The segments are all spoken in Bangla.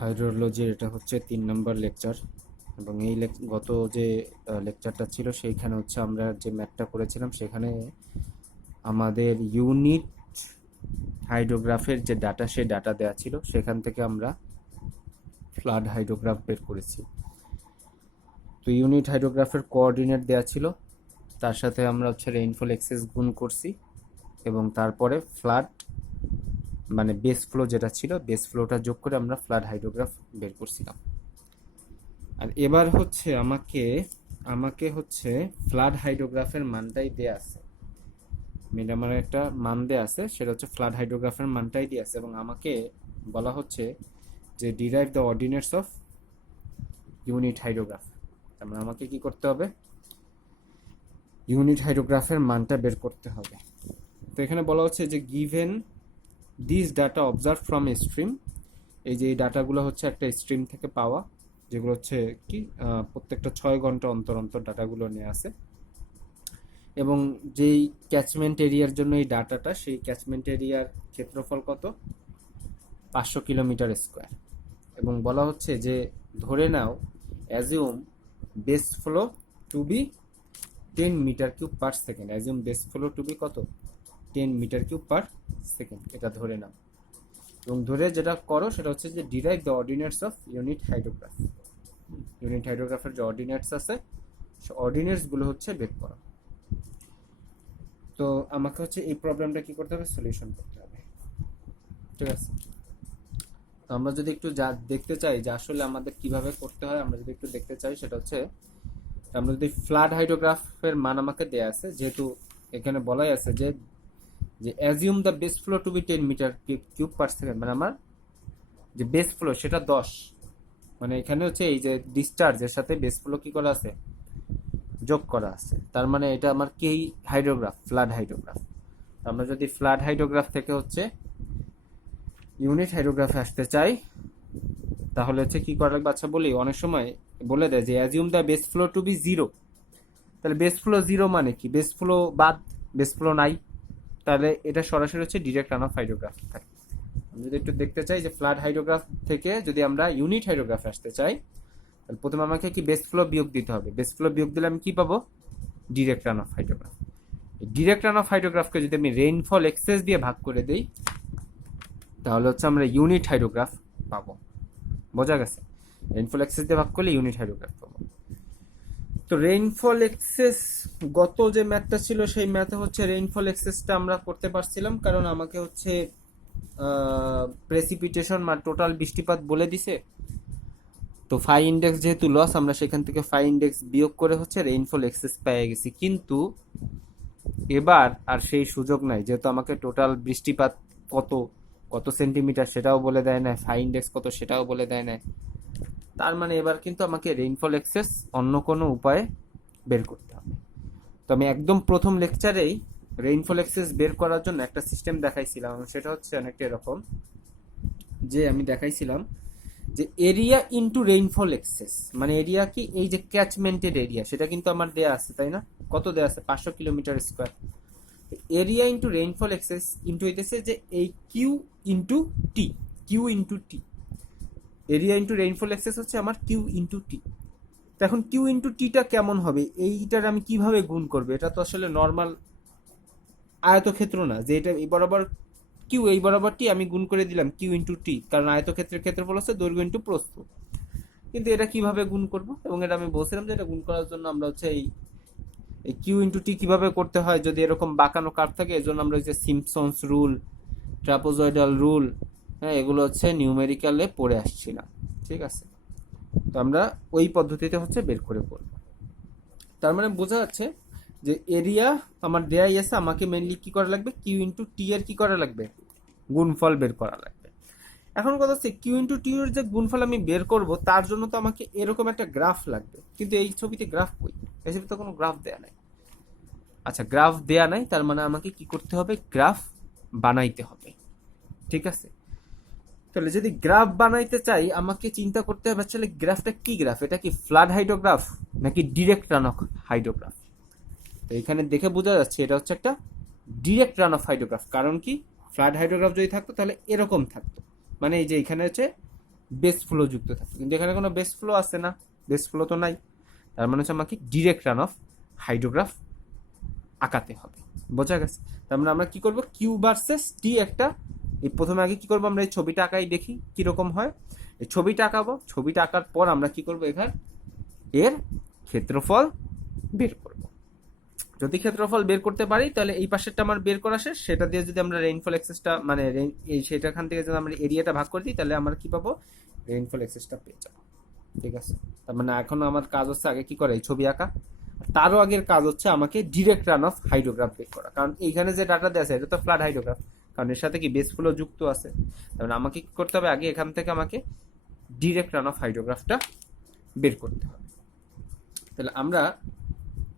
হাইড্রোলজির এটা হচ্ছে 3 নম্বর লেকচার এবং এই গত যে লেকচারটা ছিল সেইখানে হচ্ছে আমরা যে ম্যাথটা করেছিলাম সেখানে আমাদের ইউনিট হাইড্রোগ্রাফের যে ডাটা সেই ডাটা দেওয়া ছিল সেখান থেকে আমরা ফ্লাড হাইড্রোগ্রাফ বের করেছি। তো ইউনিট হাইড্রোগ্রাফের কোঅর্ডিনেট দেওয়া ছিল, তার সাথে আমরা হচ্ছে রেইনফল এক্সেস গুণ করছি এবং তারপরে ফ্লাড মানে বেস ফ্লো যেটা ছিল বেস ফ্লোটা যোগ করে আমরা ফ্লাড হাইড্রোগ্রাফ বের করছিলাম। আর এবার হচ্ছে আমাকে হচ্ছে ফ্লাড হাইড্রোগ্রাফের মানটাই দেয়া আছে, আমার একটা মান দেয়া আছে, সেটা হচ্ছে ফ্লাড হাইড্রোগ্রাফের মানটাই দেয়া আছে এবং আমাকে বলা হচ্ছে যে derive the ordinates of unit hydrograph. তার মানে আমাকে কি করতে হবে, ইউনিট হাইড্রোগ্রাফের মানটা বের করতে হবে। তো এখানে বলা হচ্ছে যে given this data observe from a stream, এই যে এই ডাটাগুলো হচ্ছে একটা স্ট্রিম থেকে পাওয়া, যেগুলো হচ্ছে কি প্রত্যেকটা 6 ঘন্টা অন্তর অন্তর ডাটাগুলো নিয়ে আসে এবং যেই ক্যাচমেন্ট এরিয়ার জন্য এই ডাটাটা, সেই ক্যাচমেন্ট এরিয়ার ক্ষেত্রফল কত, 500 কিলোমিটার স্কোয়ার। এবং বলা হচ্ছে যে ধরে নাও assume base flow to be 10 metre cube per second, assume base flow to be কত, 10 মিটার কিউব পার সেকেন্ড, এটা ধরে নাও। এবং ধরে যেটা করো সেটা হচ্ছে যে derive the ordinates of unit hydrograph, unit হাইড্রোগ্রাফের যে অর্ডিনেটস আছে সে অর্ডিনেটসগুলো হচ্ছে বের করো। তো আমাকে হচ্ছে এই প্রবলেমটা কি করতে হবে, সলিউশন করতে হবে, ঠিক আছে। তো আমরা যদি একটু যা দেখতে চাই যে আসলে আমাদের কিভাবে করতে হয়, আমরা যদি একটু দেখতে চাই সেটা হচ্ছে আমরা যদি ফ্লাড হাইড্রোগ্রাফের মান আমাকে দেয়া আছে, যেহেতু এখানে বলাই আছে যে যে assume the base flow to be 10 metre cube per second, মানে আমার যে বেস ফ্লো সেটা 10, মানে এখানে হচ্ছে এই যে ডিসচার্জের সাথে বেস ফ্লো কি করা আছে, যোগ করা আছে, তার মানে এটা আমার কি হাইড্রোগ্রাফ, ফ্লাড হাইড্রোগ্রাফ। আমরা যদি ফ্লাড হাইড্রোগ্রাফ থেকে হচ্ছে ইউনিট হাইড্রোগ্রাফে আসতে চাই তাহলে হচ্ছে কি করা লাগবে, আচ্ছা বলি, অনেক সময় বলে দেয় যে assume the base flow to be 0, তাহলে বেস ফ্লো 0 মানে কি, বেস ফ্লো বাদ, বেস ফ্লো নাই, তাহলে এটা সরাসরি হচ্ছে ডিরেক্ট রান অফ হাইড্রোগ্রাফ থাকে। আমি যদি একটু দেখতে চাই যে ফ্লাড হাইড্রোগ্রাফ থেকে যদি আমরা ইউনিট হাইড্রোগ্রাফে আসতে চাই তাহলে প্রথমে আমাকে কি বেস ফ্লো বিয়োগ দিতে হবে, বেস ফ্লো বিয়োগ দিলে আমি কি পাবো, direct run off hydrograph. Direct run off হাইড্রোগ্রাফকে যদি আমি রেইনফল এক্সেস দিয়ে ভাগ করে দিই তাহলে হচ্ছে আমরা ইউনিট হাইড্রোগ্রাফ পাবো। বোঝা গেছে, রেইনফল এক্সেস দিয়ে ভাগ করলে ইউনিট হাইড্রোগ্রাফ পাবো। তো রেইনফল এক্সেস গত যে ম্যাথটা ছিল সেই ম্যাথে হচ্ছে রেইনফল এক্সেসটা আমরা করতে পারছিলাম, কারণ আমাকে হচ্ছে প্রেসিপিটেশন মানে টোটাল বৃষ্টিপাত বলে দিছে। তো ফাই ইন্ডেক্স যেহেতু লস, আমরা সেখান থেকে ফাই ইন্ডেক্স বিয়োগ করে হচ্ছে রেইনফল এক্সেস পেয়ে গেছি। কিন্তু এবার আর সেই সুযোগ নাই, যেহেতু আমাকে টোটাল বৃষ্টিপাত কত কত সেন্টিমিটার সেটাও বলে দেয় না, ফাই ইন্ডেক্স কত সেটাও বলে দেয় না। তার মানে এবার কিন্তু আমাকে রেইনফল এক্সেস অন্য কোনো উপায়ে বের করতে হবে। তো আমি একদম প্রথম লেকচারেই রেইনফল এক্সেস বের করার জন্য একটা সিস্টেম দেখাইছিলাম, সেটা হচ্ছে অনেকটা এরকম, যে আমি দেখাইছিলাম যে এরিয়া ইনটু রেইনফল এক্সেস, মানে এরিয়া কি, এই যে ক্যাচমেন্টের এরিয়া সেটা কিন্তু আমার দেয়া আছে, তাই না, কত দেয়া আছে, 500 kilometre square. Area into rainfall excess into হইতেছে যে এই Q into T, Q into T, area into rainfall excess হচ্ছে আমার কিউ ইনটু টি। তো এখন কিউ ইনটু টিটা কেমন হবে, এইটার আমি কিভাবে গুণ করবো, এটা তো আসলে নর্মাল আয়তক্ষেত্র না যে এটা এই বরাবর কিউ, এই বরাবর টি আমি গুণ করে দিলাম কিউ ইনটু টি, কারণ আয়তক্ষেত্রের ক্ষেত্রফল হচ্ছে দৈর্ঘ্য ইনটু প্রস্থ। কিন্তু এটা কিভাবে গুণ করব, এবং এটা আমি বলছিলাম যে এটা গুণ করার জন্য আমরা হচ্ছে এই কিউ ইনটু টি কিভাবে করতে হয়, যদি এরকম বাঁকানো কার্ভ থাকে, এর জন্য আমরা হচ্ছে সিম্পসন্স রুল, ট্রাপোজয়েডাল রুল, হ্যাঁ, এগুলো হচ্ছে নিউমেরিক্যালে পড়ে আসছিলাম, ঠিক আছে। তো আমরা ওই পদ্ধতিতে হচ্ছে বের করে করব। তার মানে বোঝা যাচ্ছে যে এরিয়া আমার দেয়াই আছে, আমাকে মেনলি কি করা লাগবে, কিউ ইনটু টি এর কি করা লাগবে, গুণফল বের করা লাগবে। এখন কথা হচ্ছে কিউ ইনটু টি এর যে গুণফল আমি বের করব তার জন্য তো আমাকে এরকম একটা গ্রাফ লাগবে, কিন্তু এই ছবিতে গ্রাফ কই, এই ছবিতে তো কোনো গ্রাফ দেয়া নাই। আচ্ছা, গ্রাফ দেয়া নাই, তার মানে আমাকে কি করতে হবে, গ্রাফ বানাইতে হবে, ঠিক আছে। তাহলে যদি গ্রাফ বানাইতে চাই আমাকে চিন্তা করতে হবে আসলে গ্রাফটা কি গ্রাফ, এটা কি ফ্লাড হাইড্রোগ্রাফ নাকি ডিরেক্ট রান অফ হাইড্রোগ্রাফ। তো এখানে দেখে বোঝা যাচ্ছে এটা হচ্ছে একটা ডিরেক্ট রান অফ হাইড্রোগ্রাফ। কারণ কি, ফ্লাড হাইড্রোগ্রাফ যদি থাকতো তাহলে এরকম থাকতো, মানে এই যে এখানে হচ্ছে বেস ফ্লো যুক্ত থাকে, কিন্তু এখানে কোনো বেস ফ্লো আছে না, বেস ফ্লো তো নাই। তার মানে হচ্ছে আমাকে ডিরেক্ট রান অফ হাইড্রোগ্রাফ আঁকাতে হবে। বোঝা গেছে? তার মানে আমরা কি করব, কিউ ভার্সেস টি একটা, এই প্রথমে আগে কি করব, আমরা এই ছবিটা আঁকাই দেখি কিরকম হয়। এই ছবিটা আঁকাবো, ছবিটা আঁকার পর আমরা কি করব, এখানে এর ক্ষেত্রফল বের করব। যদি ক্ষেত্রফল বের করতে পারি তাহলে এই পাশেরটা আমার বের করা শেষ, সেটা দিয়ে যদি আমরা রেইনফল এক্সেসটা মানে এই সেটাখান থেকে যদি আমরা এরিয়াটা ভাগ করে দিই তাহলে আমরা কি পাবো, রেইনফল এক্সেসটা পেয়ে যাবো। ঠিক আছে? তার মানে এখন আমার কাজ হচ্ছে আগে কি করে এই ছবি আঁকা, তারও আগের কাজ হচ্ছে আমাকে ডিরেক্ট রান অফ হাইড্রোগ্রাফ বের করা, কারণ এইখানে যে ডাটা দেওয়া আছে এটা তো ফ্লাড হাইড্রোগ্রাফ, কারণ এর সাথে কি বেস ফ্লো যুক্ত আছে। তার মানে আমাকে কি করতে হবে, আগে এখান থেকে আমাকে ডিরেক্ট রান অফ হাইড্রোগ্রাফটা বের করতে হবে।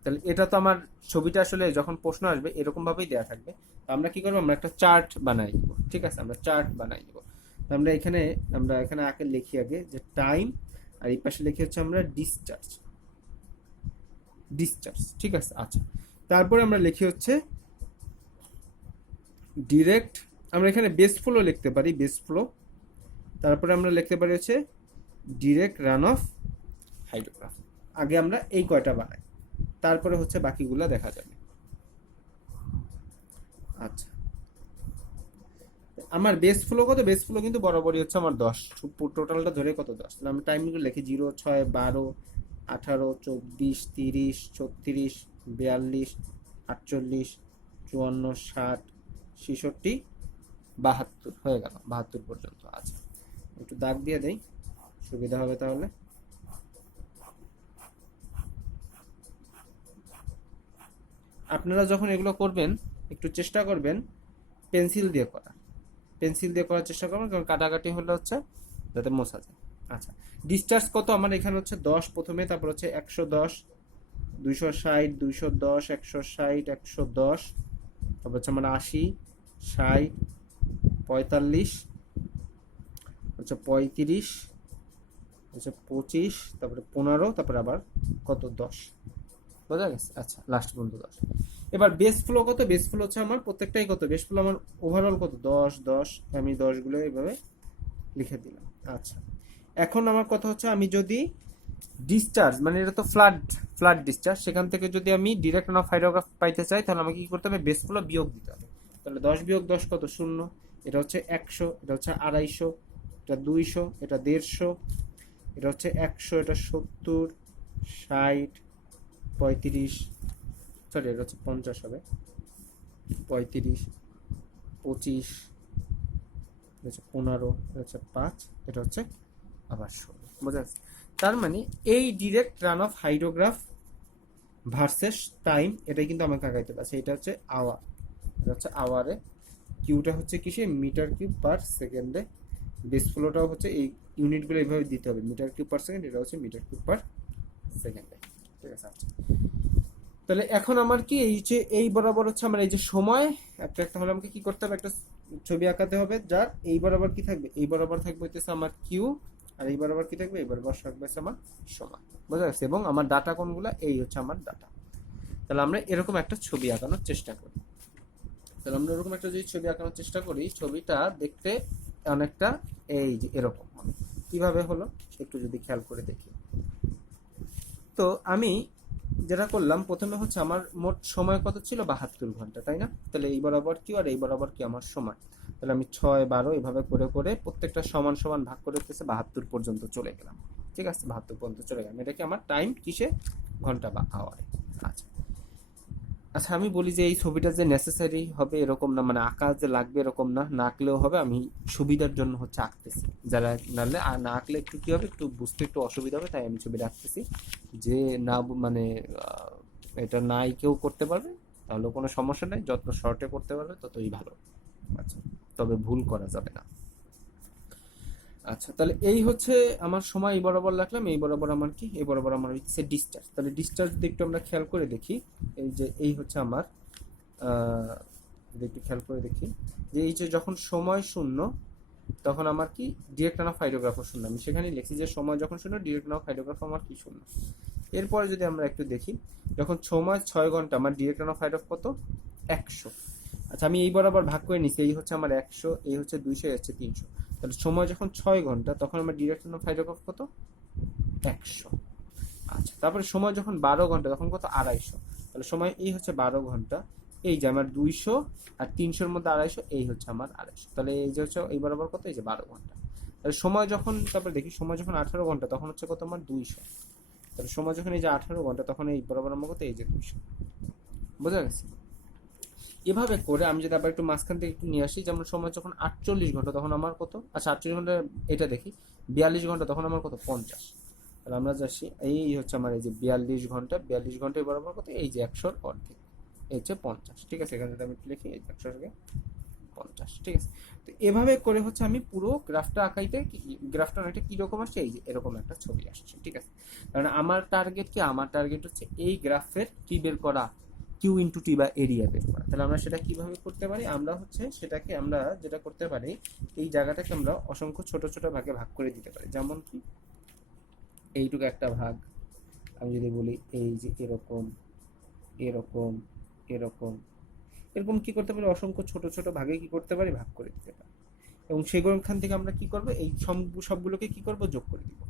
তাহলে এটা তো আমার ছবিটা আসলে যখন প্রশ্ন আসবে এরকম ভাবেই দেওয়া থাকবে। তো আমরা কি করবো, আমরা একটা চার্ট বানাই দিব। ঠিক আছে, আমরা চার্ট বানাই দিব। তো আমরা এখানে আগে লিখি আগে যে টাইম, আর এই পাশে লিখি হচ্ছে আমরা ডিসচার্জ। ঠিক আছে, আচ্ছা। তারপরে আমরা লিখি হচ্ছে ডিরেক্ট, আমরা এখানে বেস ফ্লো লিখতে পারি, বেস ফ্লো। তারপরে আমরা লিখতে পারি হচ্ছে ডিরেক্ট রান অফ হাইড্রোগ্রাফ। আগে আমরা এই কয়টা বানাই, তারপরে হচ্ছে বাকিগুলো দেখা যাবে। আচ্ছা, আমার বেস ফ্লো কত, বেস ফ্লো কিন্তু বরাবরই হচ্ছে আমার 10, টোটালটা ধরে কত 10। তাহলে আমি টাইমগুলো লিখি 0, 6, 12, 18, 24, 30, 36, 42, 48, 54, 60, 66, 72 হয়ে গেল, 72 পর্যন্ত। আচ্ছা, একটু দাগ দিয়ে দেই, সুবিধা হবে তাহলে। আপনারা যখন এগুলো করবেন একটু চেষ্টা করবেন পেন্সিল দিয়ে করার চেষ্টা করবেন, কারণ কাটাকাটি হলে হচ্ছে যাতে মোছা যায়। আচ্ছা, ডিসচার্জ কত আমার এখানে হচ্ছে 10 প্রথমে, তারপর হচ্ছে 110, 260, 210, 160, 110, তারপর হচ্ছে আমার 80, 60, 45, হচ্ছে 35, হচ্ছে 25, তারপরে 15, তারপরে আবার কত 10। বোঝা গেছে? আচ্ছা, লাস্ট পর্যন্ত 10। এবার বেস ফ্লো কত, বেস ফ্লো হচ্ছে আমার প্রত্যেকটাই কত, বেস ফ্লো আমার ওভারঅল কত 10, 10, আমি 10 গুলো এইভাবে লিখে দিলাম। আচ্ছা, এখন আমার কথা হচ্ছে আমি যদি ডিসচার্জ মানে এটা তো ফ্লাড ডিসচার্জ, সেখান থেকে যদি আমি ডিরেক্ট রান অফ হাইড্রোগ্রাফ পাইতে চাই তাহলে আমাকে কি করতে হবে, বেস ফ্লো বিয়োগ দিতে হবে। তাহলে 10 বিয়োগ 10 কত, 0। এটা হচ্ছে 100, এটা হচ্ছে 250, এটা 200, এটা 150, এটা হচ্ছে 100, এটা 70, 60, 35, সরি এটা হচ্ছে 50 হবে, 35, 25, এটা হচ্ছে 15, এটা হচ্ছে 5, এটা হচ্ছে আবার 16। বোঝা যাচ্ছে? তার মানে এই direct run off hydrograph versus time, এটাই কিন্তু আমাকে আগাইতে পারছে। এটা হচ্ছে আওয়ার, এটা হচ্ছে আওয়ারে, কিউটা হচ্ছে কিসে, মিটার কিউব পার সেকেন্ডে, বেস ফ্লোটাও হচ্ছে এই ইউনিটগুলো এইভাবে দিতে হবে, মিটার কিউব পার সেকেন্ড, এটা হচ্ছে মিটার কিউব পার সেকেন্ডে। ঠিক আছে, আচ্ছা। তাহলে এখন আমার কি এই যে এই বরাবর হচ্ছে আমার এই যে সময় একটা একটা হলে আমাকে কি করতে হবে, একটা ছবি আঁকাতে হবে যার এই বরাবর কি থাকবে, এই বরাবর থাকবে হচ্ছে আমার কিউ, আর এই বরাবর কি থাকবে, এই বরাবর থাকবে হচ্ছে আমার সময়। বোঝা গেছে? এবং আমার ডাটা কোনগুলা, এই হচ্ছে আমার ডাটা। তাহলে আমরা এরকম একটা ছবি আঁকানোর চেষ্টা করি। তাহলে আমরা এরকম একটা যদি ছবি আঁকানোর চেষ্টা করি, ছবিটা দেখতে অনেকটা এই যে এরকম হবে। কিভাবে হলো একটু যদি খেয়াল করে দেখি। তো আমি যেটা করলাম প্রথমে হচ্ছে আমার মোট সময় কত ছিল, 72 ঘন্টা, তাই না? তাহলে এই বরাবর কি আর এই বরাবর কি আমার সময়। তাহলে আমি 6, 12 এভাবে করে করে প্রত্যেকটা সমান সমান ভাগ করে দিতেছে 72 পর্যন্ত চলে গেলাম। ঠিক আছে, 72 পর্যন্ত চলে গেলাম। এটা কি আমার টাইম কিসে, ঘন্টা বা আওয়ারে। আচ্ছা আচ্ছা, আমি বলি যে এই ছবিটা যে নেসেসারি হবে এরকম না, মানে আঁকা যে লাগবে এরকম না, না আঁকলেও হবে, আমি সুবিধার জন্য হচ্ছে আঁকতেছি। যারা নাহলে না আঁকলে একটু কি হবে, একটু বুঝতে একটু অসুবিধা হবে, তাই আমি ছবিটা আঁকতেছি। যে না মানে এটা নাই কেউ করতে পারবে তাহলে কোনো সমস্যা নেই, যত শর্টে করতে পারবে ততই ভালো। আচ্ছা, তবে ভুল করা যাবে না। আচ্ছা, তাহলে এই হচ্ছে আমার সময়, এই বরাবর রাখলাম, এই বরাবর আমার কি, এই বরাবর আমার হচ্ছে ডিসচার্জ। তাহলে ডিসচার্জ যদি একটু আমরা খেয়াল করে দেখি, এই যে এই হচ্ছে আমার যদি একটু খেয়াল করে দেখি যে এই যে যখন সময় শূন্য তখন আমার কি ডিরেক্ট রান অফ হাইড্রোগ্রাফও শূন্য, আমি সেখানেই লিখছি যে সময় যখন শূন্য ডিরেক্ট রান অফ হাইড্রোগ্রাফ আমার কি শূন্য। এরপরে যদি আমরা একটু দেখি, যখন সময় 6 ঘন্টা আমার ডিরেক্ট রান অফ হাইড্রোগ্রাফ কত, 100। আচ্ছা, আমি এই বরাবর ভাগ করে নিচ্ছি, এই হচ্ছে আমার 100, এই হচ্ছে 200, এই হচ্ছে 300। তাহলে সময় যখন 6 ঘন্টা তখন আমার ডিরেক্টর অফ হাইড্রোগ্রাফ কত, 100। আচ্ছা, তারপরে সময় যখন 12 ঘন্টা তখন কত, 250। তাহলে সময় এই হচ্ছে 12 ঘন্টা, এই যে আমার 200 আর 300-র মধ্যে 250, এই হচ্ছে আমার 250। তাহলে এই যে হচ্ছে এই বরাবর কত, এই যে 12 ঘন্টা। তাহলে সময় যখন, তারপরে দেখি সময় যখন 18 ঘন্টা তখন হচ্ছে কত আমার 200। তাহলে সময় যখন এই যে 18 ঘন্টা তখন এই বরাবর আমার কত, এই যে 200। বোঝা গেছে? এভাবে করে আমি যদি আবার একটু মাঝখান থেকে একটু নিয়ে আসি, যেমন সময় যখন 48 ঘন্টা তখন আমার কত, আচ্ছা 48 ঘন্টা এটা দেখি, 42 ঘন্টা তখন আমার কত, 50। তাহলে আমরা যাচ্ছি, এই হচ্ছে আমার এই যে 42 ঘন্টা, 42 ঘন্টায় বরাবর কত, এই যে 100-র অর্ধেক, এই হচ্ছে 50। ঠিক আছে, এখানে যদি আমি লিখি 100-50, ঠিক আছে। তো এভাবে করে হচ্ছে আমি পুরো গ্রাফটা আঁকাইতে, গ্রাফটা অনেকটা কীরকম আসছে, এই যে এরকম একটা ছবি আসছে। ঠিক আছে, কারণ আমার টার্গেট কি, আমার টার্গেট হচ্ছে এই গ্রাফের কি বের করা, কিউ ইন্টু টি বা এরিয়া বের করা। তাহলে আমরা সেটা কিভাবে করতে পারি, আমরা হচ্ছে সেটাকে আমরা যেটা করতে পারি, এই জায়গাটাকে আমরা অসংখ্য ছোট ছোট ভাগে ভাগ করে দিতে পারি। যেমন কি এইটুকু একটা ভাগ আমি যদি বলি, এই যে এরকম এরকম এরকম এরকম কি করতে পারি, অসংখ্য ছোট ছোট ভাগে কি করতে পারি, ভাগ করে দিতে পারি। এবং সেগুলোখান থেকে আমরা কি করব, এই সবগুলোকে কি করব, যোগ করে দিব।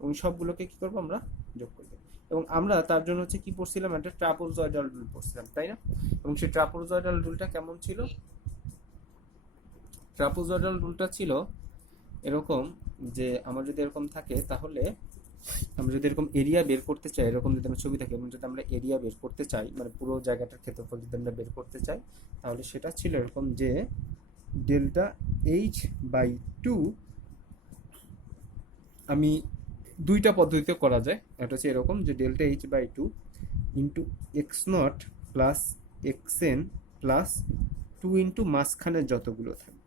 এবং সবগুলোকে কি করব, আমরা যোগ করে দেব। এবং আমরা তার জন্য হচ্ছে কি পড়ছিলাম, একটা ট্রাপোজয়েডাল রুল পড়ছিলাম, তাই না? এবং সেই ট্রাপোজয়েডাল রুলটা কেমন ছিল, ট্রাপোজয়েডাল রুলটা ছিল এরকম, যে আমার যদি এরকম থাকে, তাহলে আমরা যদি এরকম এরিয়া বের করতে চাই, এরকম যদি আমার ছবি থাকে এবং যদি আমরা এরিয়া বের করতে চাই, মানে পুরো জায়গাটার ক্ষেত্রফল যদি আমরা বের করতে চাই, তাহলে সেটা ছিল এরকম যে ডেল্টা এইচ বাই 2, আমি দুইটা পদ্ধতিতে করা যায়। এটা হচ্ছে এরকম যে delta H by 2 into x naught plus x n plus 2 into মাঝখানের যতগুলো থাকবে,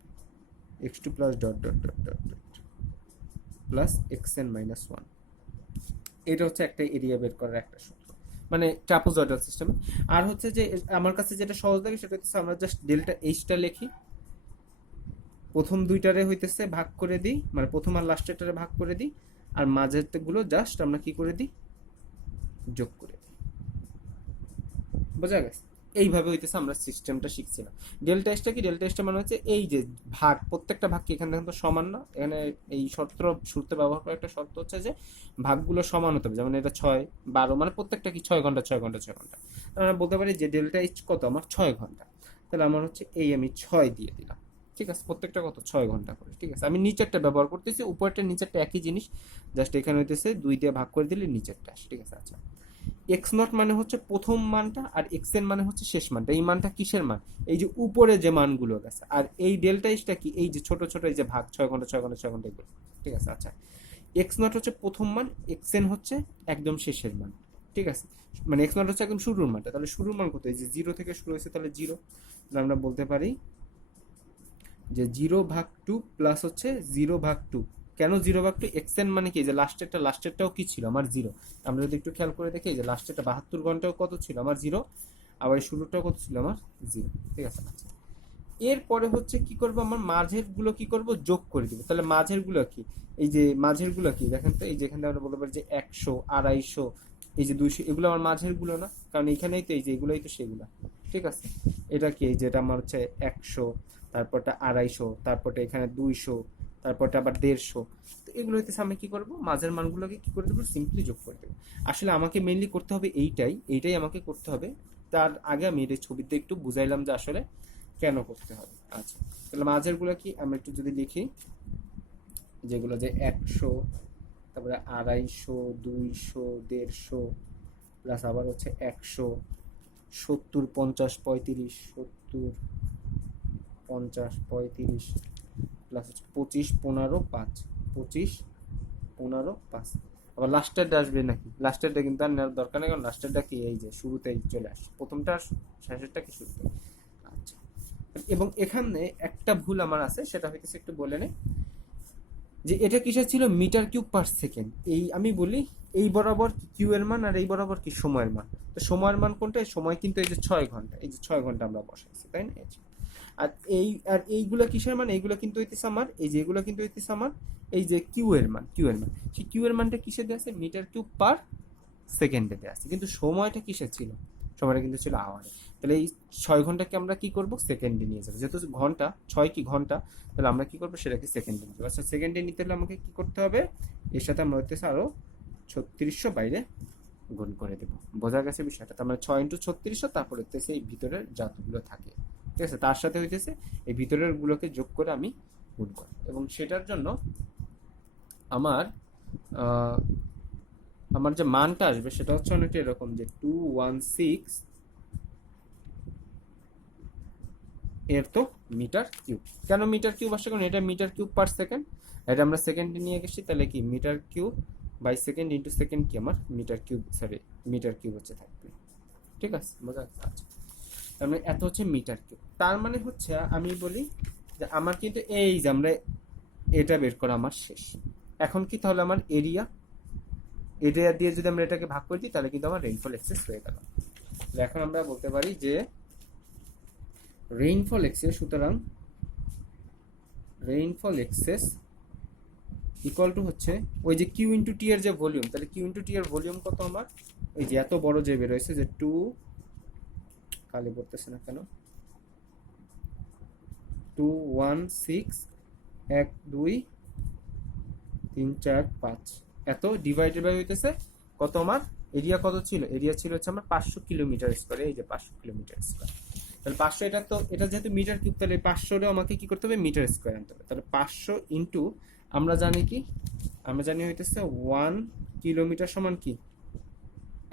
x two plus dot dot dot dot dot plus x n minus 1। এটা হচ্ছে একটা এরিয়া বের করার একটা সূত্র, মানে ট্রাপোজয়েডাল সিস্টেম। আর হচ্ছে যে আমার কাছে যেটা সহজ লাগে সেটা হচ্ছে আমরা জাস্ট ডেল্টা এইচটা লিখি, প্রথম দুইটারে হইতেছে ভাগ করে দিই, মানে প্রথম আর লাস্টেরটারে ভাগ করে দিই, আর মাঝেরগুলো জাস্ট আমরা কি করে দিই, যোগ করে দিই। বোঝা গেছে? এইভাবে হইতেছে আমরা সিস্টেমটা শিখছিলাম। ডেল্টা এসটা কি, ডেল্টা এসটা মানে হচ্ছে এই যে ভাগ, প্রত্যেকটা ভাগ কি এখানে দেখেন তো সমান না, এখানে এই সূত্র ব্যবহার করা একটা শর্ত হচ্ছে যে ভাগগুলো সমান হতে হবে। যেমন এটা 6, 12, মানে প্রত্যেকটা কি 6 ঘন্টা 6 ঘন্টা 6 ঘন্টা। আমরা বলতে পারি যে ডেল্টা এইচ কত, আমার 6 ঘন্টা। তাহলে আমার হচ্ছে এই আমি 6 দিয়ে দিলাম। ঠিক আছে, প্রত্যেকটা কত, 6 ঘন্টা করে। ঠিক আছে, আমি নিচেরটা ব্যবহার করতেছি, উপরেরটা নিচেরটা একই জিনিস, জাস্ট এখানে হইতেছে 2 দিয়ে ভাগ করে দিলে নিচেরটা আসে। ঠিক আছে, আচ্ছা এক্স নট মানে হচ্ছে প্রথম মানটা, আর এক্স এন মানে হচ্ছে শেষ মানটা। এই মানটা কিসের মান, এই যে উপরে যে মানগুলো গেছে। আর এই ডেল্টা এইচটা কি, এই যে ছোট ছোট এই যে ভাগ 6 ঘন্টা 6 ঘন্টা 6 ঘন্টা এগুলো। ঠিক আছে, আচ্ছা এক্স নট হচ্ছে প্রথম মান, এক্স এন হচ্ছে একদম শেষের মান। ঠিক আছে, মানে এক্স নট হচ্ছে একদম শুরুর মানটা। তাহলে শুরুর মান কত, এই যে 0 থেকে শুরু হয়েছে, তাহলে 0। তাহলে আমরা বলতে পারি যে 0/2 প্লাস হচ্ছে 0/2। কেন 0/2? এক্স এন মানে কি, যে লাস্টেরটাও কি ছিল, আমার 0। আমরা যদি একটু খেয়াল করে দেখি, যে লাস্টেরটা 72 ঘন্টাও কত ছিল, আমার 0। আবার এই শুরুটাও কত ছিল, আমার 0। ঠিক আছে, আচ্ছা এরপরে হচ্ছে কি করবো, আমার মাঝের গুলো কি করব, যোগ করে দিব। তাহলে মাঝের গুলো কি, এই যে মাঝের গুলো কি দেখেন তো, এই যে এখানে আমরা বলতে পারি যে 100, 250, এই যে 200, এগুলো আমার মাঝের গুলো না, কারণ এখানেই তো এই যে এগুলোই তো সেগুলো। ঠিক আছে, এটা কি, এই যেটা আমার হচ্ছে 100, তারপরটা 250, তারপরটা এখানে 200, তারপরটা আবার 150। তো এগুলো হইতেছে আমি কি করব, মাঝের মানগুলোকে কি করে দেবো, সিম্পলি যোগ করে দেবো। আসলে আমাকে মেইনলি করতে হবে এইটাই আমাকে করতে হবে। তার আগে আমি এটা ছবিতে একটু বুঝাইলাম যে আসলে কেন করতে হবে। আচ্ছা, তাহলে মাঝের গুলো কি আমরা একটু যদি লিখি, যেগুলো যে 100, তারপরে 250, 200, 150, প্লাস আবার হচ্ছে 100, 70, 50, 35, 70, 50, 35, প্লাস হচ্ছে 25, 15, 5, 25, 15, 5। আবার লাস্টেরটা আসবে নাকি, লাস্টেরটা কিন্তু আর নেওয়ার দরকার নেই, কারণ লাস্টেরটা কি এই যে শুরুতেই চলে আসে, প্রথমটা শেষেরটা কি শুরুতে। আচ্ছা, এবং এখানে একটা ভুল আমার আছে, সেটা হইতেছে একটু বলে নেই, যে এটা কিসের ছিল, মিটার কিউব পার সেকেন্ড। এই আমি বলি এই বরাবর কিউ এর মান, আর এই বরাবর কি সময়ের মান। তো সময়ের মান কোনটা, সময় কিন্তু এই যে 6 ঘন্টা, এই যে 6 ঘন্টা আমরা বসাইছি, তাই না? আর এইগুলো কিসের মান, এইগুলো কিন্তু হইতেছে আমার, এই যে এগুলো কিন্তু হইতেছে আমার এই যে কিউ এর মান, সেই কিউ এর মানটা কিসে দেওয়া আছে, মিটার কিউব পার সেকেন্ডে দেওয়া আছে। কিন্তু সময়টা কিসের ছিল, সময়টা কিন্তু ছিল আওয়ারে। তাহলে এই 6 ঘন্টাকে আমরা কি করব, সেকেন্ডে নিয়ে যাবো। যেহেতু ঘন্টা 6 কি ঘন্টা, তাহলে আমরা কি করবো সেটাকে সেকেন্ডে নিয়ে যাবো। আচ্ছা, সেকেন্ডে নিতে হলে আমাকে কি করতে হবে, এর সাথে আমরা হইতেছে আরো 3600 বাইরে গুণ করে দেবো। বোঝা গেছে বিষয়টা? তার মানে 6 × 3600, তারপর হইতেছে এই ভিতরের যতগুলো থাকে, ঠিক আছে, তার সাথে হইতেছে এই ভিতরের গুলোকে যোগ করে আমি গুণ করি। এবং সেটার জন্য আমার আহ, আমার যে মানটা আসবে সেটা হচ্ছে অনেকটা এরকম, যে 216 এর তো মিটার কিউব। কেন মিটার কিউব আসছে, কারণ এটা মিটার কিউব পার সেকেন্ড, এটা আমরা সেকেন্ডে নিয়ে গেছি, তাহলে কি metre cube by second into second কি আমার metre cube, sorry metre cube হচ্ছে থাকবে। ঠিক আছে, বোঝা যাচ্ছে? আচ্ছা, তার মানে এত হচ্ছে মিটার কিউব। তার মানে হচ্ছে আমি বলি যে আমার কিন্তু এই যে আমরা এটা বের করা আমার শেষ। এখন কি তাহলে আমার এরিয়া, এরিয়া দিয়ে যদি আমরা এটাকে ভাগ করে দিই তাহলে কিন্তু আমার রেইনফল এক্সেস হয়ে গেল। এখন আমরা বলতে পারি যে রেইনফল এক্সেস, সুতরাং রেইনফল এক্সেস ইকুয়াল টু হচ্ছে ওই যে কিউ ইন্টু টি এর যে ভলিউম, তাহলে কিউ ইন্টু টি এর ভলিউম কত আমার, এই যে এত বড় যে বের হয়েছে যে 2, কালে পড়তেছে না কেন, 216 1 2 3 4 5 এত ডিভাইডেড বাই হইতেছে কত, আমার এরিয়া কত ছিল, এরিয়া ছিল হচ্ছে আমার 500 কিলোমিটার স্কয়ার। এই যে 500 কিলোমিটার স্কয়ার, তাহলে 500, এটা তো এটা যেহেতু মিটার কিউব, তাহলে 500 আমাকে কি করতে হবে, মিটার স্কয়ার আনতে হবে। তাহলে 500 ইন্টু আমরা জানি কি, আমরা জানি হইতেছে 1 কিলোমিটার সমান কি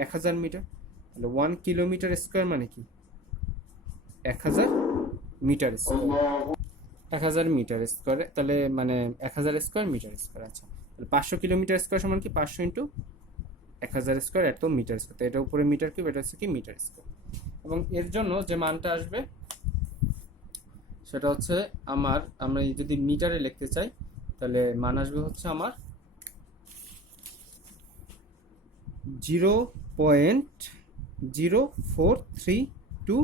1000 মিটার। তাহলে 1 কিলোমিটার স্কয়ার মানে কি 1000 মিটার স্কয়ার, 1000 মিটার স্কয়ার, তাহলে মানে 1000 স্কয়ার মিটার স্কয়ার। আচ্ছা, তাহলে 500 কিলোমিটার স্কয়ার সমান কি 500 ইন্টু 1000 স্কয়ার, এত মিটার স্কয়ার, তো এটা উপরে মিটার কিউব, এটা হচ্ছে কি মিটার স্কয়ার। এবং এর জন্য যে মানটা আসবে সেটা হচ্ছে আমার, আমরা যদি মিটারে লিখতে চাই তাহলে মান আসবে হচ্ছে আমার 0.0432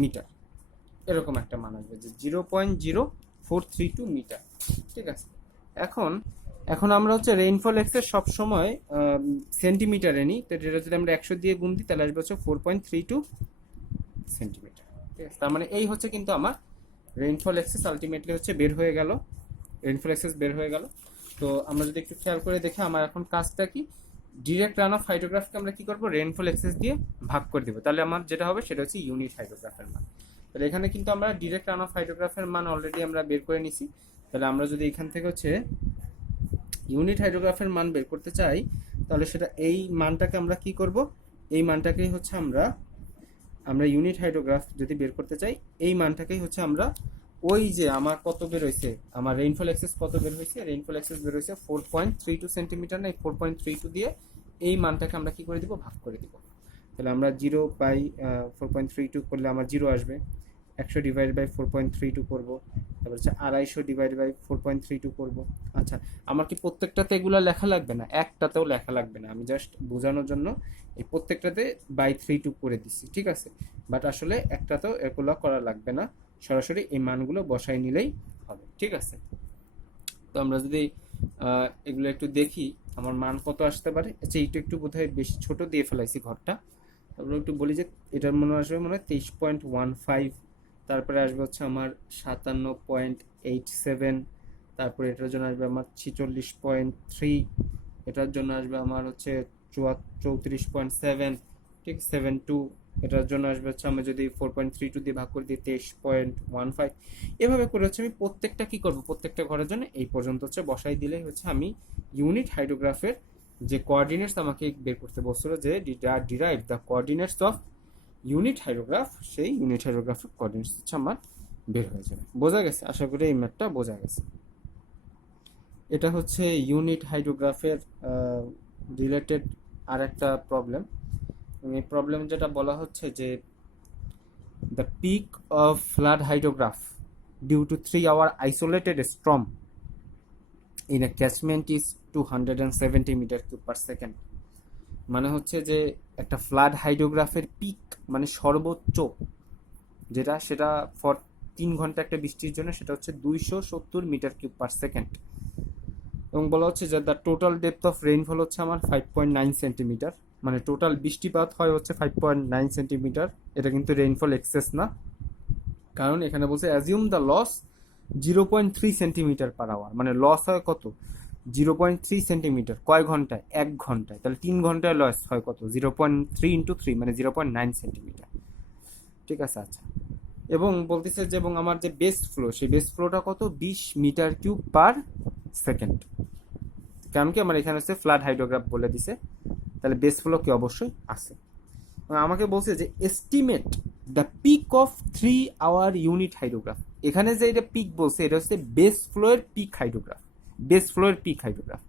মিটার, এরকম একটা মান আসবে, যে 0.0432 মিটার। ঠিক আছে, এখন এখন আমরা হচ্ছে রেইনফল এক্সেস সবসময় সেন্টিমিটারে নিই, তো এটা যদি আমরা 100 দিয়ে গুণ দিই তাহলে আসবে হচ্ছে 4.32 সেন্টিমিটার। ঠিক আছে, তার মানে এই হচ্ছে কিন্তু আমার রেইনফল এক্সেস আলটিমেটলি হচ্ছে বের হয়ে গেল, রেইনফল এক্সেস বের হয়ে গেল। তো আমরা যদি একটু খেয়াল করে দেখি আমার এখন কাজটা কি, ডিরেক্ট রান অফ হাইড্রোগ্রাফকে আমরা কি করবো, রেইনফল এক্সেস দিয়ে ভাগ করে দিব, তাহলে আমার যেটা হবে সেটা হচ্ছে ইউনিট হাইড্রোগ্রাফের মান। তাহলে এখানে কিন্তু আমরা ডিরেক্ট রান অফ হাইড্রোগ্রাফের মান অলরেডি আমরা বের করে নিছি। তাহলে আমরা যদি এখান থেকে হচ্ছে ইউনিট হাইড্রোগ্রাফের মান বের করতে চাই, তাহলে সেটা এই মানটাকে আমরা কি করব, এই মানটাকেই হচ্ছে আমরা আমরা ইউনিট হাইড্রোগ্রাফ যদি বের করতে চাই, এই মানটাকেই হচ্ছে আমরা ওই যে আমার কত বের হয়েছে, আমার রেইনফল এক্সেস কত বের হয়েছে, রেইনফল এক্সেস বের হয়েছে 4.32 সেন্টিমিটার, না 4.32 দিয়ে এই মানটাকে আমরা কি করে দিব, ভাগ করে দিব। তাহলে আমরা 0/4.32 করলে আমার 0 আসবে, 100 ডিভাইড বাই 4.32 করবো, তারপর হচ্ছে 250 ডিভাইড বাই 4.32 করবো। আচ্ছা, আমার কি প্রত্যেকটাতে এগুলো লেখা লাগবে না, একটাতেও লেখা লাগবে না, আমি জাস্ট বোঝানোর জন্য এই প্রত্যেকটাতে বাই 32 করে দিচ্ছি, ঠিক আছে। বাট আসলে একটাতেও এগুলো করা লাগবে না, সরাসরি এই মানগুলো বসাই নিলেই হবে, ঠিক আছে। তো আমরা যদি এগুলো একটু দেখি আমার মান কত আসতে পারে। আচ্ছা, এইটা একটু বোধহয় বেশি ছোট দিয়ে ফেলাইছি ঘরটা, তারপরে একটু বলি যে এটার মনে আসবে মনে হয় 23.15, তারপরে আসবে হচ্ছে আমার 57.87, তারপরে এটার জন্য আসবে আমার 46.3, এটার জন্য আসবে আমার হচ্ছে 34.7, ঠিক 72, এটার জন্য আসবে হচ্ছে আমি যদি 4.32 দিয়ে ভাগ করে দিই 23.15, এভাবে করে হচ্ছে আমি প্রত্যেকটা কি করব, প্রত্যেকটা ঘরের জন্য এই পর্যন্ত হচ্ছে বসাই দিলেই হচ্ছে আমি ইউনিট হাইড্রোগ্রাফের যে কোঅর্ডিনেটস আমাকে বের করতে বলছিল, যে derive the coordinates of unit hydrograph, সেই ইউনিট হাইড্রোগ্রাফের কোঅর্ডিনেটস হচ্ছে আমার বের হয়ে যাবে। বোঝা গেছে? আশা করি এই ম্যাথটা বোঝা গেছে। এটা হচ্ছে ইউনিট হাইড্রোগ্রাফের রিলেটেড আর একটা প্রবলেম। এই প্রবলেম যেটা বলা হচ্ছে যে the peak of flood hydrograph due to 3 hour isolated storm in a catchment is 270 metre cube per second. মানে হচ্ছে যে একটা ফ্লাড হাইড্রোগ্রাফের পিক মানে সর্বোচ্চ যেটা, সেটা ফর 3 ঘন্টা একটা বৃষ্টির জন্য সেটা হচ্ছে 270 মিটার কিউব পার সেকেন্ড। এবং বলা হচ্ছে যে the total depth of rainfall হচ্ছে আমার 5.9 সেন্টিমিটার। মানে টোটাল বৃষ্টিপাত হয় হচ্ছে 5.9 সেন্টিমিটার, এটা কিন্তু রেইনফল এক্সেস না, কারণ এখানে বলছে assume the loss 0.3 centimetre per hour, মানে লস হয় কত 0.3 সেন্টিমিটার, কয় ঘন্টায়, 1 ঘন্টায়, তাহলে 3 ঘন্টায় লস হয় কত 0.3 × 3 মানে 0.9 সেন্টিমিটার। ঠিক আছে, আচ্ছা। এবং বলতেছে যে এবং আমার যে বেস ফ্লো, সেই বেস ফ্লোটা কত 20 মিটার কিউব পার সেকেন্ড, কারণ কি আমার এখানে হচ্ছে ফ্লাড হাইড্রোগ্রাফ বলে দিছে, তাহলে বেস ফ্লো কি অবশ্যই আছে। আমাকে বলছে যে estimate the peak of 3 hour unit hydrograph, এখানে যে এটা পিক বলছে এটা হচ্ছে বেস ফ্লোয়ের পিক হাইড্রোগ্রাফ, বেস ফ্লোয়ের পিক হাইড্রোগ্রাফ,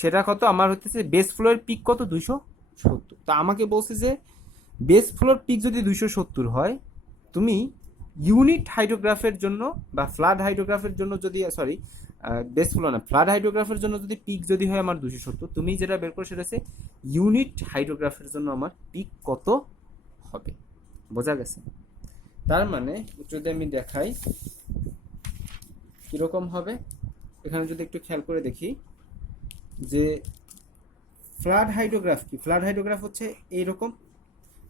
সেটা কত আমার হচ্ছে বেস ফ্লোয়ের পিক কত 270। তা আমাকে বলছে যে বেস ফ্লোর পিক যদি 270 হয়, তুমি ইউনিট হাইড্রোগ্রাফের জন্য বা ফ্লাড হাইড্রোগ্রাফের জন্য যদি সরি বেস ফ্লো না ফ্লাড হাইড্রোগ্রাফের জন্য যদি পিক যদি হয় আমার 270, তুমি যেটা বের করো সেটা হচ্ছে ইউনিট হাইড্রোগ্রাফের জন্য আমার পিক কত হবে। বোঝা গেছে? তার মানে যদি আমি দেখাই কিরকম হবে, এখানে যদি একটু খেয়াল করে দেখি যে ফ্লাড হাইড্রোগ্রাফ কি, ফ্লাড হাইড্রোগ্রাফ হচ্ছে এইরকম,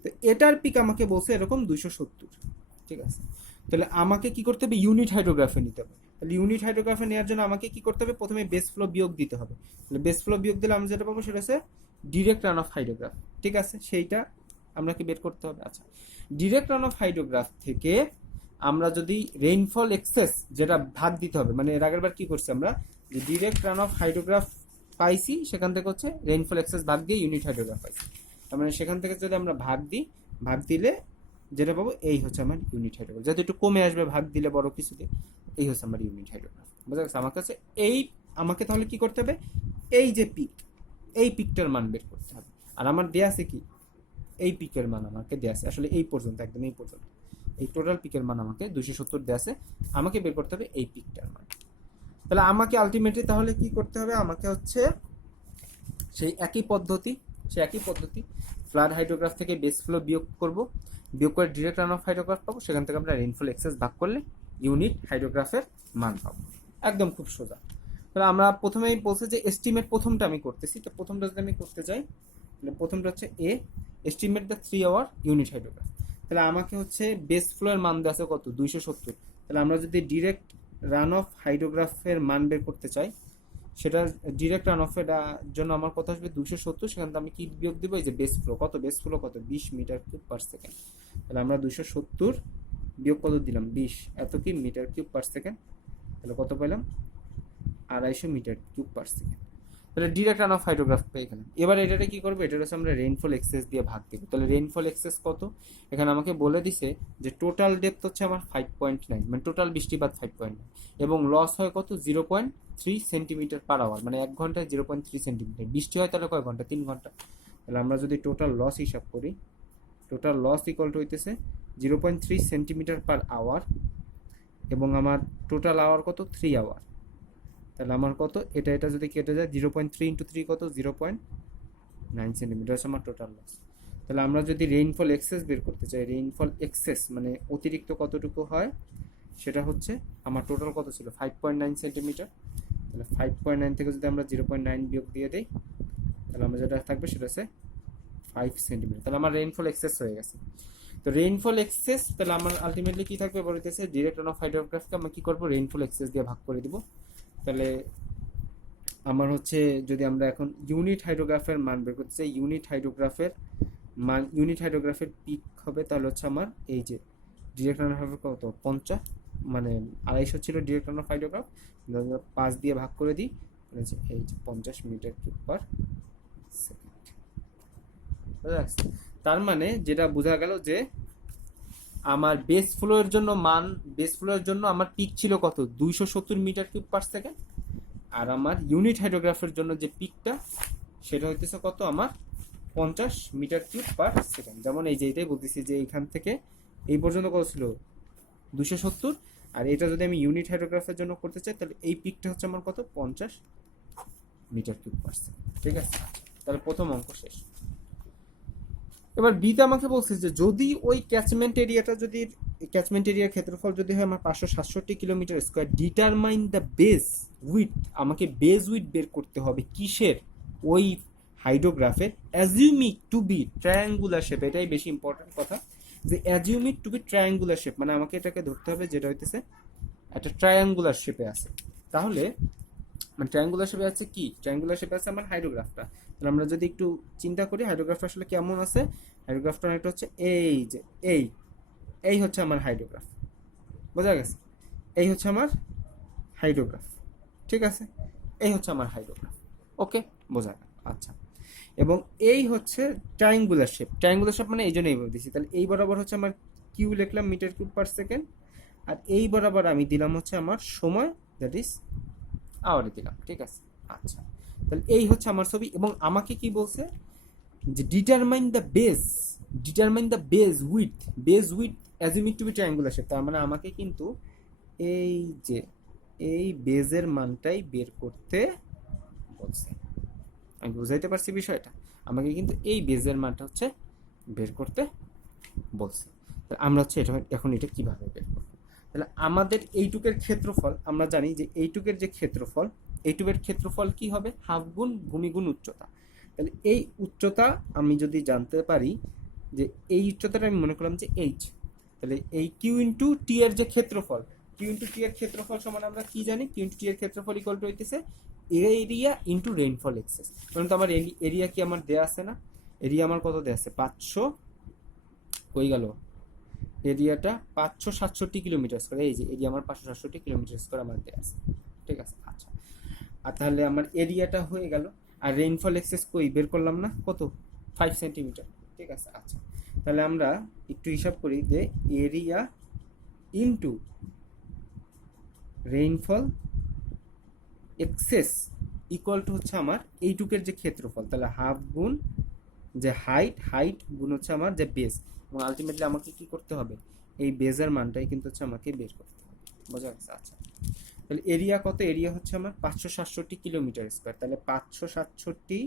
তো এটার পিক আমাকে বলছে এরকম 270। ঠিক আছে, তাহলে আমাকে কি করতে হবে ইউনিট হাইড্রোগ্রাফে নিতে হবে, তাহলে ইউনিট হাইড্রোগ্রাফে নেওয়ার জন্য আমাকে কি করতে হবে প্রথমে বেস ফ্লো বিয়োগ দিতে হবে, তাহলে বেস ফ্লো বিয়োগ দিলে আমরা যেটা পাবো সেটা হচ্ছে ডিরেক্ট রান অফ হাইড্রোগ্রাফ। ঠিক আছে, সেইটা আপনাকে বের করতে হবে। আচ্ছা, ডিরেক্ট রান অফ হাইড্রোগ্রাফ থেকে আমরা যদি রেইনফল এক্সেস যেটা ভাগ দিতে হবে, মানে এর আগের বার কি করছি আমরা যে ডিরেক্ট রান অফ হাইড্রোগ্রাফ পাইছি, সেখান থেকে হচ্ছে রেইনফল এক্সেস ভাগ দিয়ে ইউনিট হাইড্রোগ্রাফ পাইছি, তার মানে সেখান থেকে যদি আমরা ভাগ দিই, ভাগ দিলে যেটা পাবো এই হচ্ছে আমার ইউনিট হাইড্রোগ্রাফ, যেহেতু একটু কমে আসবে ভাগ দিলে বড় কিছুতে, এই হচ্ছে আমার ইউনিট হাইড্রোগ্রাফ। বুঝা গেছে? আমার কাছে এই আমাকে তাহলে কি করতে হবে এই যে পিক, এই পিকটার মান বের করতে হবে, আর আমার দেয়া আছে কি এই পিকের মান আমাকে দেয়া আছে আসলে এই পর্যন্ত, একদম এই পর্যন্ত, এই টোটাল পিকের মান আমাকে 270 দেয়া আছে, আমাকে বের করতে হবে এই পিকটার মান। তাহলে আমাকে আলটিমেটলি তাহলে কি করতে হবে, আমাকে হচ্ছে সেই একই পদ্ধতি ফ্লাড হাইড্রোগ্রাফ থেকে বেস ফ্লো বিয়োগ করব, বিয়োগ করে ডিরেক্ট রান অফ হাইড্রোগ্রাফ পাবো, সেখান থেকে আমরা রেইনফল এক্সেস ভাগ করলে ইউনিট হাইড্রোগ্রাফের মান পাবো, একদম খুব সোজা। তাহলে আমরা প্রথমেই বলছে যে এস্টিমেট প্রথমটা আমি করতেছি, তো প্রথমটা যদি আমি করতে চাই তাহলে প্রথমটা হচ্ছে এ estimate the 3 hour unit hydrograph, তাহলে আমাকে হচ্ছে বেস ফ্লোয়ের মান দেওয়া আছে কত 270, তাহলে আমরা যদি ডিরেক্ট রান অফ হাইড্রোগ্রাফের মান বের করতে চাই, সেটা ডিরেক্ট রান অফের জন্য আমার কত আসবে 270, সেখান থেকে আমি কি বিয়োগ দিব এই যে বেস ফ্লো কত, বেস ফ্লো কত 20 মিটার কিউব পার সেকেন্ড, তাহলে আমরা 270 বিয়োগ কত দিলাম 20, এত কি মিটার কিউব পার সেকেন্ড, তাহলে কত পেলাম 250 মিটার কিউব পার সেকেন্ড, তাহলে ডিরেক্ট রান অফ হাইড্রোগ্রাফ পেয়ে গেলাম। এবার এটাতে কি করবো, এটা হচ্ছে আমরা রেইনফল এক্সেস দিয়ে ভাগ দেবো, তাহলে রেইনফল এক্সেস কত, এখানে আমাকে বলে দিছে যে টোটাল ডেপথ হচ্ছে আমার 5.9, মানে টোটাল বৃষ্টিপাত 5.9, এবং লস হয় কত 0.3 সেন্টিমিটার পার আওয়ার, মানে 1 ঘন্টায় 0.3 সেন্টিমিটার বৃষ্টি হয়, তাহলে কয় ঘন্টা 3 ঘন্টা, তাহলে আমরা যদি টোটাল লস হিসাব করি, টোটাল লস ইকুয়াল টু হইতেছে 0.3 সেন্টিমিটার পার আওয়ার, এবং আমার টোটাল আওয়ার কত 3 আওয়ার, তাহলে আমার কত এটা যদি কেটে যায় 0.3 × 3 কত 0.9 সেন্টিমিটার হচ্ছে আমার টোটাল লস। তাহলে আমরা যদি রেইনফল এক্সেস বের করতে চাই, রেইনফল এক্সেস মানে অতিরিক্ত কতটুকু হয়, সেটা হচ্ছে আমার টোটাল কত ছিল 5.9 সেন্টিমিটার, তাহলে 5.9 থেকে যদি আমরা 0.9 বিয়োগ দিয়ে দিই, তাহলে আমরা যেটা থাকবে সেটা হচ্ছে 5 সেন্টিমিটার, তাহলে আমার রেইনফল এক্সেস হয়ে গেছে। তো রেইনফল এক্সেস তাহলে আমার আলটিমেটলি কি থাকবে বলতেছে ডিরেক্ট রান অফ হাইড্রোগ্রাফকে আমরা কি করবো রেইনফল এক্সেস দিয়ে ভাগ করে দিব, তাহলে আমার হচ্ছে যদি আমরা এখন ইউনিট হাইড্রোগ্রাফের মান বের করতে চাই, ইউনিট হাইড্রোগ্রাফের পিক হবে, তাহলে হচ্ছে আমার এই যে ডিরেক্ট রান অফ কত 50, মানে 250 ছিল ডিরেক্ট রান অফ হাইড্রোগ্রাফ, 5 দিয়ে ভাগ করে দিই, এই যে 50 মিটার কিউব পার সেকেন্ড। তার মানে যেটা বোঝা গেল যে আমার বেস ফ্লোয়ের জন্য আমার পিক ছিল কত 270 মিটার কিউব পার সেকেন্ড, আর আমার ইউনিট হাইড্রোগ্রাফের জন্য যে পিকটা সেটা হইতেছে কত আমার 50 মিটার কিউব পার সেকেন্ড। যেমন এই যে এটাই বলতেছি যে এইখান থেকে এই পর্যন্ত কত ছিল 270, আর এটা যদি আমি ইউনিট হাইড্রোগ্রাফের জন্য করতে চাই তাহলে এই পিকটা হচ্ছে আমার কত 50 মিটার কিউব পার সেকেন্ড। ঠিক আছে, তাহলে প্রথম অঙ্ক শেষ। এবার বিতে আমাকে বলছে যে যদি ওই ক্যাচমেন্ট এরিয়ার ক্ষেত্রফল যদি হয় আমার 567 kilometre square, determine the base with, আমাকে বেস উইথ বের করতে হবে কিসের, ওই হাইড্রোগ্রাফের assume it two be triangular shape, এটাই বেশি ইম্পর্টেন্ট কথা, যে assume it two be triangular shape, মানে আমাকে এটাকে ধরতে হবে যেটা হইতেছে একটা ট্রায়াঙ্গুলার শেপে আছে। তাহলে মানে ট্রায়াঙ্গুলার শেপে আছে কি, ট্রায়াঙ্গুলার শেপে আছে আমার হাইড্রোগ্রাফটা। তাহলে আমরা যদি একটু চিন্তা করি হাইড্রোগ্রাফটা আসলে কেমন আছে, হাইড্রোগ্রাফটা অনেকটা হচ্ছে এই যে এই এই হচ্ছে আমার হাইড্রোগ্রাফ, বোঝা গেছে? এই হচ্ছে আমার হাইড্রোগ্রাফ, ঠিক আছে? এই হচ্ছে আমার হাইড্রোগ্রাফ, ওকে, বোঝা গেল। আচ্ছা, এবং এই হচ্ছে ট্রায়াঙ্গুলার শেপ, ট্রায়াঙ্গুলার শেপ মানে এই জন্য এইভাবে দিচ্ছি। তাহলে এই বরাবর হচ্ছে আমার কিউ লিখলাম মিটার কিউব পার সেকেন্ড, আর এই বরাবর আমি দিলাম হচ্ছে আমার সময়, দ্যাট ইজ আওয়ারে দিলাম, ঠিক আছে? আচ্ছা, তাহলে এই হচ্ছে আমার ছবি, এবং আমাকে কি বলছে যে determine the base with assuming to be triangular shape. তার মানে আমাকে কিন্তু এই যে এই বেজের মানটাই বের করতে বলছে। আমি বুঝাইতে পারছি বিষয়টা? আমাকে কিন্তু এই বেজের মানটা হচ্ছে বের করতে বলছে। তাহলে আমরা হচ্ছে এটা এখন এটা কিভাবে বের করবো? তাহলে আমাদের এইটুকের ক্ষেত্রফল আমরা জানি যে এইটুকের যে ক্ষেত্রফল, এইটুকের ক্ষেত্রফল কি হবে? হাফ গুণ ভূমি গুণ উচ্চতা। তাহলে এই উচ্চতা আমি যদি জানতে পারি যে এই উচ্চতাটা আমি মনে করলাম যে এইচ, তাহলে এই কিউ ইন্টু টি এর যে ক্ষেত্রফল, কিউ ইন্টু টি এর ক্ষেত্রফল সমান আমরা কি জানি? কিউ ইন্টু টি এর ক্ষেত্রফল ইকুয়াল টু হইতেছে এরিয়া ইন্টু রেইনফল এক্সেস। কারণ তো আমার এরিয়া কি আমার দেয়া আছে না? এরিয়া আমার কত দেয়া আছে? 500, কই গেল এরিয়াটা? 567 কিলোমিটার স্কোয়ার। এই যে এরিয়া আমার 567 কিলোমিটার স্কোয়ার আমার দেয়া আছে, ঠিক আছে? আচ্ছা, আর তাহলে আমার এরিয়াটা হয়ে গেল। আর রেইনফল এক্সেস কই বের করলাম না? কত? 5 সেন্টিমিটার, ঠিক আছে? আচ্ছা, তাহলে আমরা একটু হিসাব করি যে area into rainfall excess equal to হচ্ছে আমার এইটুকের যে ক্ষেত্রফল, তাহলে হাফ গুণ যে হাইট গুণ হচ্ছে আমার যে বেস, এবং আলটিমেটলি আমাকে কি করতে হবে? এই বেজের মানটাই কিন্তু হচ্ছে আমাকে বের করতে হবে, বোঝা গেছে? আচ্ছা, তাহলে এরিয়া কত? এরিয়া হচ্ছে আমার 567 কিলোমিটার স্কোয়ার। তাহলে 567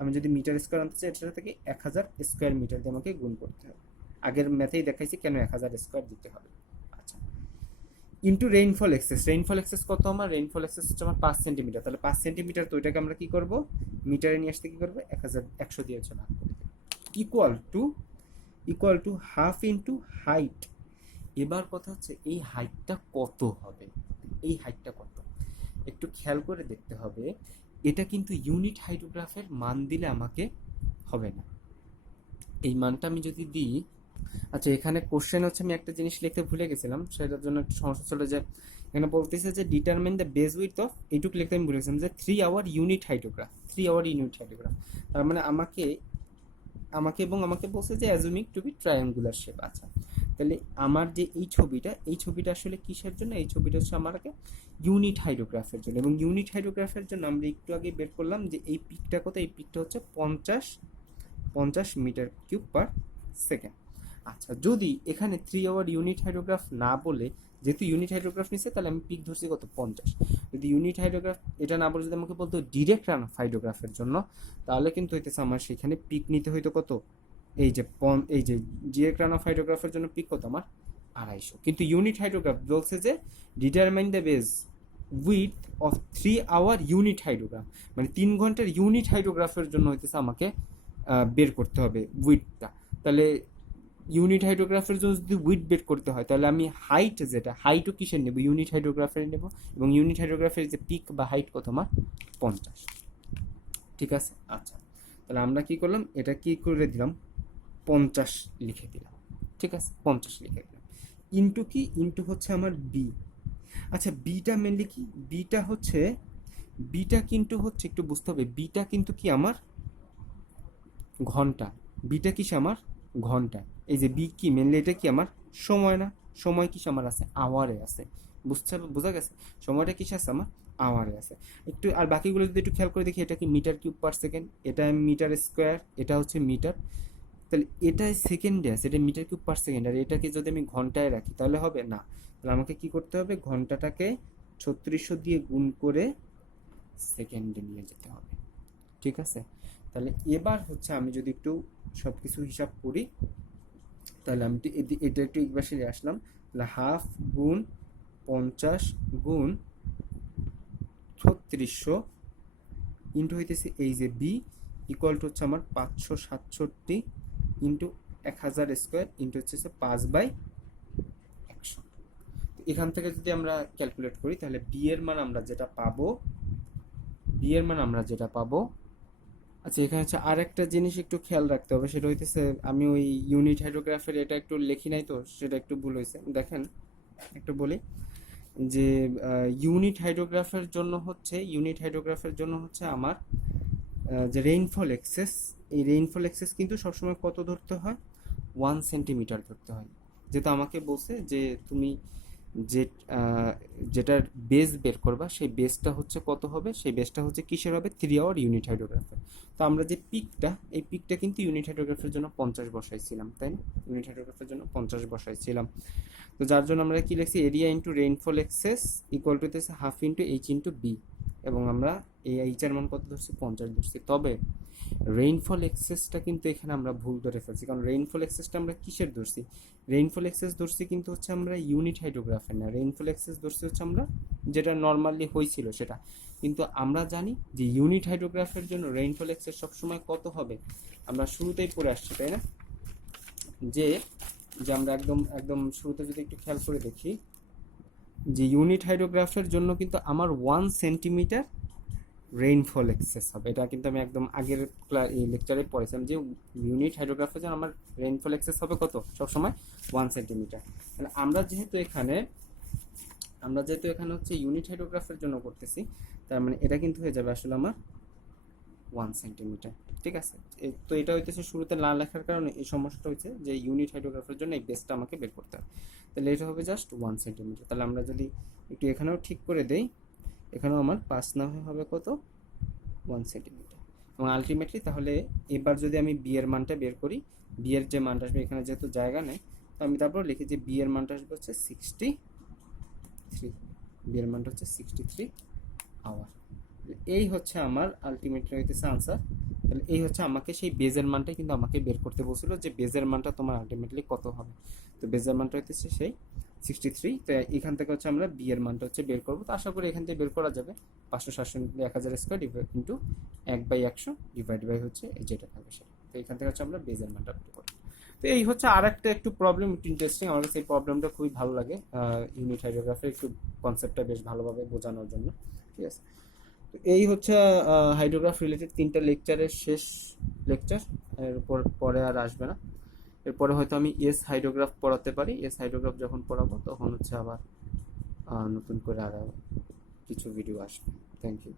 আমি যদি মিটার স্কোয়ার আনতে চাই, এটা থেকে 1000 স্কোয়ার মিটার দিয়ে আমাকে গুণ করতে হবে। আগের ম্যাথেই দেখাইছি কেন 1000 স্কোয়ার দিতে হবে। আচ্ছা, into rainfall excess, rainfall excess কত আমার? রেইনফল এক্সেস হচ্ছে আমার 5 সেন্টিমিটার। তাহলে 5 সেন্টিমিটার, তো এটাকে আমরা কি করব? মিটারে নিয়ে আসতে কি করবো? 100 দিয়ে হচ্ছে ভাগ করে দেবো, equal to half into height. এবার কথা হচ্ছে এই হাইটটা কত হবে? এই হাইটটা কত একটু খেয়াল করে দেখতে হবে। এটা কিন্তু ইউনিট হাইড্রোগ্রাফের মান দিলে আমাকে হবে না। এই মানটা আমি যদি দিই, আচ্ছা এখানে কোশ্চেন হচ্ছে আমি একটা জিনিস লিখতে ভুলে গেছিলাম, সেটার জন্য একটু সমস্যা চলে যায়। এখানে বলতেছে যে determine the base with of, এইটুকু লিখতে আমি ভুলে গেছিলাম যে 3 hour unit hydrograph, 3 hour unit hydrograph. তার মানে আমাকে আমাকে বলছে যে assuming to be triangular shape. আচ্ছা, তাহলে আমার যে এই ছবিটা আসলে কিসের জন্য? এই ছবিটা হচ্ছে আমাকে ইউনিট হাইড্রোগ্রাফের জন্য, এবং ইউনিট হাইড্রোগ্রাফের জন্য আমরা একটু আগে বের করলাম যে এই পিকটা কত? এই পিকটা হচ্ছে 50 মিটার কিউব পার সেকেন্ড। আচ্ছা, যদি এখানে 3 আওয়ার ইউনিট হাইড্রোগ্রাফ না বলে, যেহেতু ইউনিট হাইড্রোগ্রাফ নিচ্ছে, তাহলে আমি পিক ধরছি কত? 50। যদি ইউনিট হাইড্রোগ্রাফ এটা না বলে যদি আমাকে বলতো ডিরেক্ট রান অফ হাইড্রোগ্রাফের জন্য, তাহলে কিন্তু হইতেছে আমার সেখানে পিক নিতে হইতো কত? এই যে ডিরেক্ট রান অফ হাইড্রোগ্রাফের জন্য পিক কত আমার? 250। কিন্তু ইউনিট হাইড্রোগ্রাফ বলছে যে determine the base with of 3 hour unit hydrograph, মানে 3 ঘন্টার ইউনিট হাইড্রোগ্রাফের জন্য হইতেছে আমাকে বের করতে হবে উইথটা। তাহলে ইউনিট হাইড্রোগ্রাফের জন্য যদি উইথ বের করতে হয়, তাহলে আমি হাইটও কিসের নেব? ইউনিট হাইড্রোগ্রাফের নেব, এবং ইউনিট হাইড্রোগ্রাফের যে পিক বা হাইট কত আমার? 50, ঠিক আছে? আচ্ছা, তাহলে আমরা কি করলাম? এটা কি করে দিলাম? 50 লিখে দিলাম, ঠিক আছে? 50 লিখে দিলাম। ইন্টু কি? ইন্টু হচ্ছে আমার বি। আচ্ছা, বিটা মেনলি কি? বিটা কিন্তু হচ্ছে একটু বুঝতে হবে, বিটা কিন্তু কি আমার ঘন্টা, বিটা কিসে আমার? ঘন্টা। এই যে বি কি মেনলি এটা কি আমার সময় না? সময় কিসে আমার আছে? আওয়ারে আছে, বোঝা গেছে? সময়টা কিসে আছে আমার? আওয়ারে আছে। একটু আর বাকিগুলো যদি একটু খেয়াল করে দেখি, এটা কি মিটার কিউব পার সেকেন্ড, এটা মিটার স্কোয়ার, এটা হচ্ছে মিটার। তাহলে এটা সেকেন্ডে আছে, এটা মিটার কিউব পার সেকেন্ড, আর এটাকে যদি আমি ঘন্টায় রাখি তাহলে হবে না। তাহলে আমাকে কি করতে হবে? ঘন্টাটাকে 3600 দিয়ে গুণ করে সেকেন্ডে নিয়ে যেতে হবে, ঠিক আছে? তাহলে এবার হচ্ছে আমি যদি একটু সব কিছু হিসাব করি, তাহলে আমি এটা একটু একবার সেরে আসলাম। তাহলে হাফ গুণ 50 গুণ 3600 ইন্টু হইতেছে এই যে বি, ইকুয়াল টু হচ্ছে আমার 567 ইন্টু 1000 স্কোয়ার ইন্টু হচ্ছে 5/100। এখান থেকে যদি আমরা ক্যালকুলেট করি তাহলে বি এর মান আমরা যেটা পাবো, আচ্ছা এখানে হচ্ছে আর একটা জিনিস একটু খেয়াল রাখতে হবে, সেটা হইতেছে আমি ওই ইউনিট হাইড্রোগ্রাফের এটা একটু লিখি নাই, তো সেটা একটু ভুল হয়েছে। দেখেন একটু বলি যে ইউনিট হাইড্রোগ্রাফের জন্য হচ্ছে আমার যে রেইনফল এক্সেস কিন্তু সবসময় কত ধরতে হয়, 1 সেন্টিমিটার ধরতে হয়। যেহেতু আমাকে বলছে যে তুমি যে যেটার বেস বের করবা সেই বেসটা হচ্ছে কত হবে, সেই বেসটা হচ্ছে কিসের হবে, 3 আওয়ার ইউনিট হাইড্রোগ্রাফের। তো আমরা যে এই পিকটা কিন্তু ইউনিট হাইড্রোগ্রাফের জন্য 50 বসাইছিলাম, তাই না? ইউনিট হাইড্রোগ্রাফের জন্য 50 বসাইছিলাম। তো যার জন্য আমরা কি লিখছি, area into rainfall excess equal to হচ্ছে half into H into B, এবং আমরা এই এইচের মান কত ধরছি, 50 ধরছি। তবে রেইনফল এক্সেসটা কিন্তু এখানে আমরা ভুল ধরে ফেলছি, কারণ রেইনফল এক্সেসটা আমরা কিসের ধরছি, রেইনফল এক্সেস ধরছি কিন্তু হচ্ছে আমরা ইউনিট হাইড্রোগ্রাফের না, রেইনফল এক্সেস ধরছি হচ্ছে আমরা যেটা নর্মালি হয়েছিল সেটা। কিন্তু আমরা জানি যে ইউনিট হাইড্রোগ্রাফের জন্য রেইনফল এক্সেস সবসময় কত হবে, আমরা শুরুতেই পড়ে আসছি, তাই না? যে যে আমরা একদম একদম শুরুতে যদি একটু খেয়াল করে দেখি যে ইউনিট হাইড্রোগ্রাফের জন্য কিন্তু আমার 1 সেন্টিমিটার রেইনফল এক্সেস হবে। এটা কিন্তু আমি একদম আগের লেকচারে পড়েছিলাম যে ইউনিট হাইড্রোগ্রাফের জন্য আমার রেইনফল এক্সেস হবে কত, সবসময় 1 সেন্টিমিটার। মানে আমরা যেহেতু এখানে হচ্ছে ইউনিট হাইড্রোগ্রাফের জন্য করতেছি, তার মানে এটা কিন্তু হয়ে যাবে আসলে আমার 1 সেন্টিমিটার। ঠিক আছে, তো এটা হইতেছে শুরুতে না লেখার কারণে এই সমস্যাটা হচ্ছে যে ইউনিট হাইড্রোগ্রাফের জন্য এই বেসটা আমাকে বের করতে হবে। তাহলে এটা হবে জাস্ট 1 সেন্টিমিটার। তাহলে আমরা যদি একটু এখানেও ঠিক করে দেই, এখানেও আমার 5 না হবে কত, 1 সেন্টিমিটার। এবং আলটিমেটলি তাহলে এবার যদি আমি বি এর মানটা বের করি, বি এর যে মানটা আসবে, এখানে যেহেতু জায়গা নেই তো আমি তারপর লিখি যে বি এর মানটা আসবে হচ্ছে 63, বি এর মানটা হচ্ছে 63 আওয়ার। এই হচ্ছে আমার আলটিমেটলি হইতেছে আনসার। তাহলে এই হচ্ছে আমাকে সেই বেজের মানটাই কিন্তু আমাকে বের করতে বলছিল যে বেজের মানটা তোমার আলটিমেটলি কত হবে। তো বেজের মানটা হইতেছে সেই 63। তো এখান থেকে হচ্ছে আমরা বি এর মানটা হচ্ছে বের করবো। তো আশা করি এখান থেকে বের করা যাবে 567 1000 স্কোয়ার ইন্টু 1/100 ডিভাইড বাই হচ্ছে এই যেটা থাকবে সেটা। তো এখান থেকে হচ্ছে আমরা বেজের মানটা বের করবো। তো এই হচ্ছে আর একটা একটু প্রবলেম, একটু ইন্টারেস্টিং, আমার কাছে এই প্রবলেমটা খুবই ভালো লাগে ইউনিট হাইড্রোগ্রাফের একটু কনসেপ্টটা বেশ ভালোভাবে বোঝানোর জন্য। ঠিক আছে, তো এই হচ্ছে হাইড্রোগ্রাফ রিলেটেড 3টা লেকচারের শেষ লেকচার। এর উপর পরে আর আসবে না। এরপরে হয়তো আমি হাইড্রোগ্রাফ পড়াতে পারি। হাইড্রোগ্রাফ যখন পড়াবো তখন হচ্ছে আবার নতুন করে আর কিছু ভিডিও আসবে। Thank you.